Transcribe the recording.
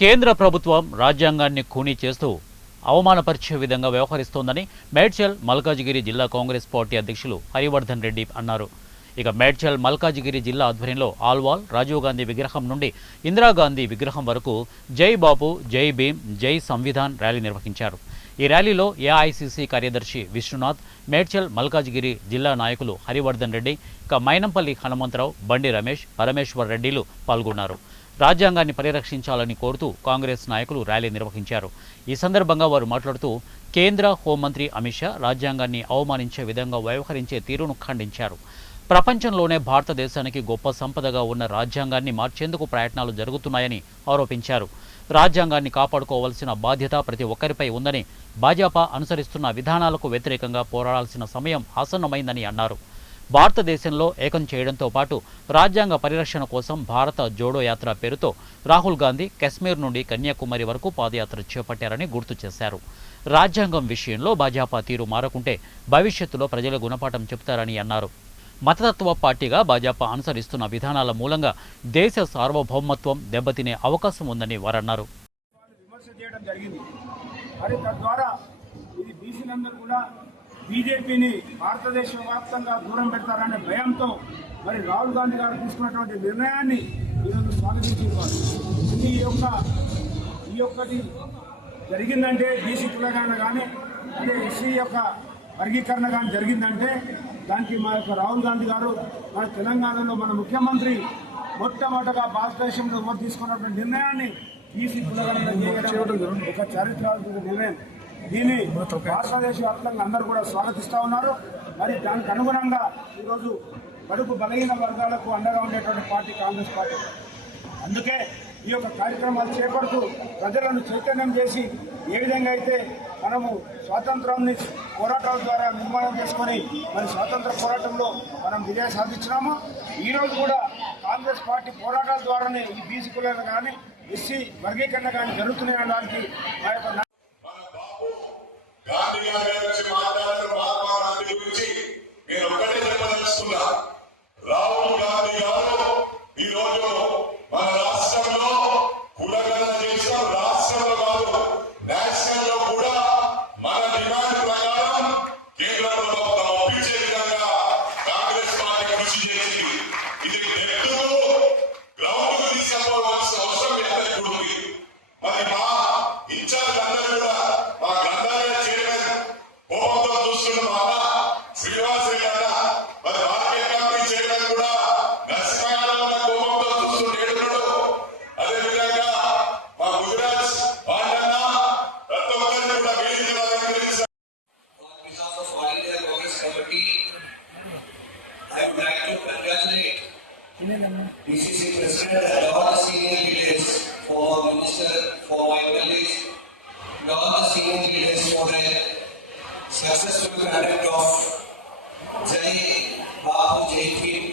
కేంద్ర ప్రభుత్వం రాజ్యాంగాన్ని ఖూనీ చేస్తూ అవమానపరిచే విధంగా వ్యవహరిస్తోందని మేడ్చల్ మల్కాజిగిరి జిల్లా కాంగ్రెస్ పార్టీ అధ్యక్షులు హరివర్ధన్ రెడ్డి అన్నారు. ఇక మేడ్చల్ మల్కాజిగిరి జిల్లా ఆధ్వర్యంలో ఆల్వాల్ రాజీవ్ గాంధీ విగ్రహం నుండి ఇందిరాగాంధీ విగ్రహం వరకు జై బాపు, జై భీమ్, జై సంవిధాన్ ర్యాలీ నిర్వహించారు. ఈ ర్యాలీలో ఏఐసిసి కార్యదర్శి విష్ణునాథ్, మేడ్చల్ మల్కాజిగిరి జిల్లా నాయకులు హరివర్ధన్ రెడ్డి, ఇక మైనంపల్లి హనుమంతరావు, బండి రమేష్, పరమేశ్వర్ రెడ్డిలు పాల్గొన్నారు. రాజ్యాంగాన్ని పరిరక్షించాలని కోరుతూ కాంగ్రెస్ నాయకులు ర్యాలీ నిర్వహించారు. ఈ సందర్భంగా వారు మాట్లాడుతూ కేంద్ర హోంమంత్రి అమిత్ షా రాజ్యాంగాన్ని అవమానించే విధంగా వ్యవహరించే తీరును ఖండించారు. ప్రపంచంలోనే భారతదేశానికి గొప్ప సంపదగా ఉన్న రాజ్యాంగాన్ని మార్చేందుకు ప్రయత్నాలు జరుగుతున్నాయని ఆరోపించారు. రాజ్యాంగాన్ని కాపాడుకోవాల్సిన బాధ్యత ప్రతి ఒక్కరిపై ఉందని, భాజపా అనుసరిస్తున్న విధానాలకు వ్యతిరేకంగా పోరాడాల్సిన సమయం ఆసన్నమైందని అన్నారు. భారతదేశంలో ఏకం చేయడంతో పాటు రాజ్యాంగ పరిరక్షణ కోసం భారత జోడో యాత్ర పేరుతో రాహుల్ గాంధీ కశ్మీర్ నుండి కన్యాకుమారి వరకు పాదయాత్ర చేపట్టారని గుర్తు చేశారు. రాజ్యాంగం విషయంలో భాజపా తీరు మారకుంటే భవిష్యత్తులో ప్రజల గుణపాఠం చెబుతారని అన్నారు. మతతత్వ పార్టీగా భాజపా అనుసరిస్తున్న విధానాల మూలంగా దేశ సార్వభౌమత్వం దెబ్బతినే అవకాశం ఉందని వారన్నారు. బీజేపీని భారతదేశ వ్యాప్తంగా దూరం పెడతారనే భయంతో మరి రాహుల్ గాంధీ గారు తీసుకున్నటువంటి నిర్ణయాన్ని ఈరోజు స్వాగతించేవారు. ఈ ఒక్కటి జరిగిందంటే బీసీ కులగణన కానీ అదే ఎస్సీ యొక్క వర్గీకరణ కానీ జరిగిందంటే దానికి మా యొక్క రాహుల్ గాంధీ గారు మన తెలంగాణలో మన ముఖ్యమంత్రి మొట్టమొదటగా భారతదేశంలో తీసుకున్నటువంటి నిర్ణయాన్ని బీసీ కులగణన చేయడం ఒక చారిత్రాత్మక నిర్ణయం. దీన్ని భారతదేశ వ్యాప్తంగా అందరూ కూడా స్వాగతిస్తూ ఉన్నారు. మరి దానికి అనుగుణంగా ఈరోజు బడుగు బలహీన వర్గాలకు అండగా ఉండేటువంటి పార్టీ కాంగ్రెస్ పార్టీ. అందుకే ఈ యొక్క కార్యక్రమాలు చేపడుతూ ప్రజలను చైతన్యం చేసి ఏ విధంగా అయితే మనము స్వాతంత్రాన్ని పోరాటాల ద్వారా నిర్మాణం చేసుకొని మరి స్వాతంత్ర పోరాటంలో మనం విజయం సాధించినామో, ఈరోజు కూడా కాంగ్రెస్ పార్టీ పోరాటాల ద్వారానే ఈ బీసీ కులాలు కానీ ఎస్సీ వర్గీకరణ కానీ జరుగుతున్నాయనడానికి మా యొక్క గాంధీ గారి గురించి మాట్లాడుతూ మహాత్మా గాంధీ గురించి నేను ఒక్కటే చెప్పదలుచుకున్నా. రాహుల్ గాంధీ గారు ఈరోజు మన రాష్ట్రంలో కులగణన చేసిన రాష్ట్రంలో కాదు నేషనల్ లో కూడా మన డిమాండ్ ప్రకారం కేంద్ర ప్రభుత్వం ఒప్పించే విధంగా కాంగ్రెస్ పార్టీ కృషి చేసింది. ఇది గ్రౌండ్ తీసుకోవాల్సిన అవసరం ఎంతకు ఉంది. మరి మా ఇన్ఛార్జ్ అందరూ కూడా మా గ్రంథాలయ కోపంతో చూస్తున్న శ్రీనివాస్ రెడ్డి అన్న మరి మార్కెట్ కమిటీ చైర్మన్ కూడా నరసింహారావు కోపంతో చూస్తుండేటున్నాడు. అదేవిధంగా మా గుజరాత్ పాండన్న ప్రతి ఒక్కరిని కూడా వేయించాలని BCC President and all the senior leaders, former minister, former colleagues, and all the senior leaders for their successful conduct of Jai Bapu, Jai Bhim,